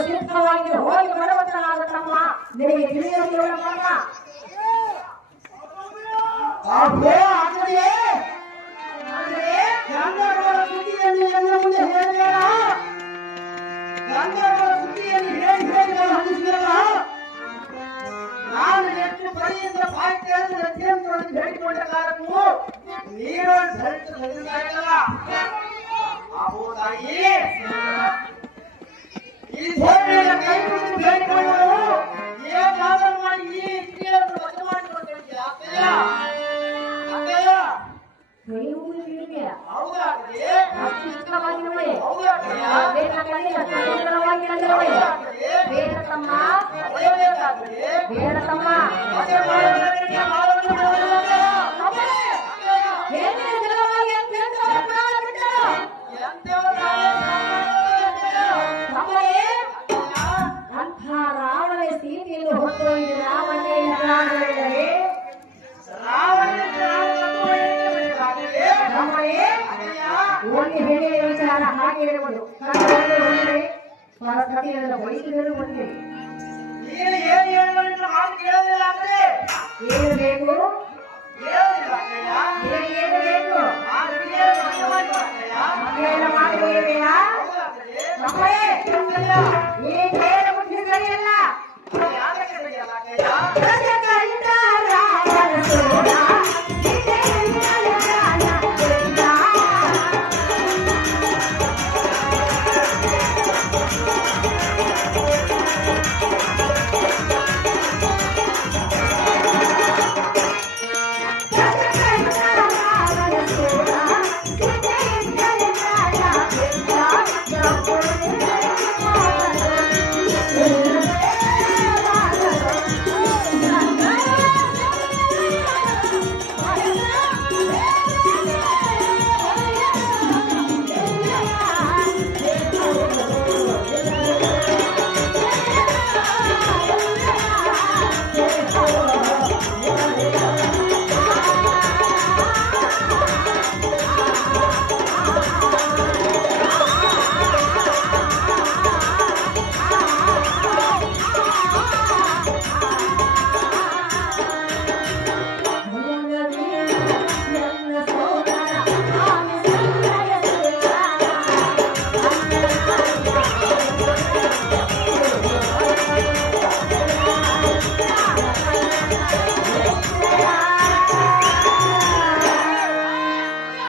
ಸಿದ್ಧವಾಗಿ ಹೋಗಿ ಬರುವಂತನಾಗುತ್ತಮ್ಮ ನಿನಗೆ ತಿಳಿಯಲು ಸುದ್ದಿಯನ್ನು ಎಲ್ಲ ಮುಂದೆ ಹೇಳಬೇಡ. ಗಂಧರ್ವರ ಸುದ್ದಿಯನ್ನು ಹೇಳಿ ಹಂಚಿಸಲ್ಲ. ನಾನು ಎಷ್ಟು ಬಳಿಯಿಂದ ಸಾಹಿತ್ಯವನ್ನು ಅತ್ಯಂತವನ್ನು ಹೇಳಿಕೊಂಡ ಕಾರಣಕ್ಕೂ ನೀರು ಸರಿಸಲ್ಲ. ಹೌದಾಗಿ ಈ ಸೇವೆಯ ಕೈ ಮುಗಿದು ಬೇಡಿಕೊಳ್ಳುವರು ಏನಾದರೂ ಮಾಡಿ ಈ ಕ್ರಿಯೆಯನ್ನು ರದ್ದು ಮಾಡಿಕೊಂಡಿದ್ದೀಯಾ ಅಕ್ಕಯ್ಯ? ಅಕ್ಕಯ್ಯ ರಾವಣ ಸೀತೆಯನ್ನು ಹೊತ್ತು ರಾವಣೇ ಒಂದು ಹೇಳುವ ವಿಚಾರ ಹಾಗೆ ಹೇಳುವುದು ಸರಸ್ವತಿಯನ್ನು ಬಯಸಿದರೂ ಬಂದಿದೆ. ಏನು ಬೇಕು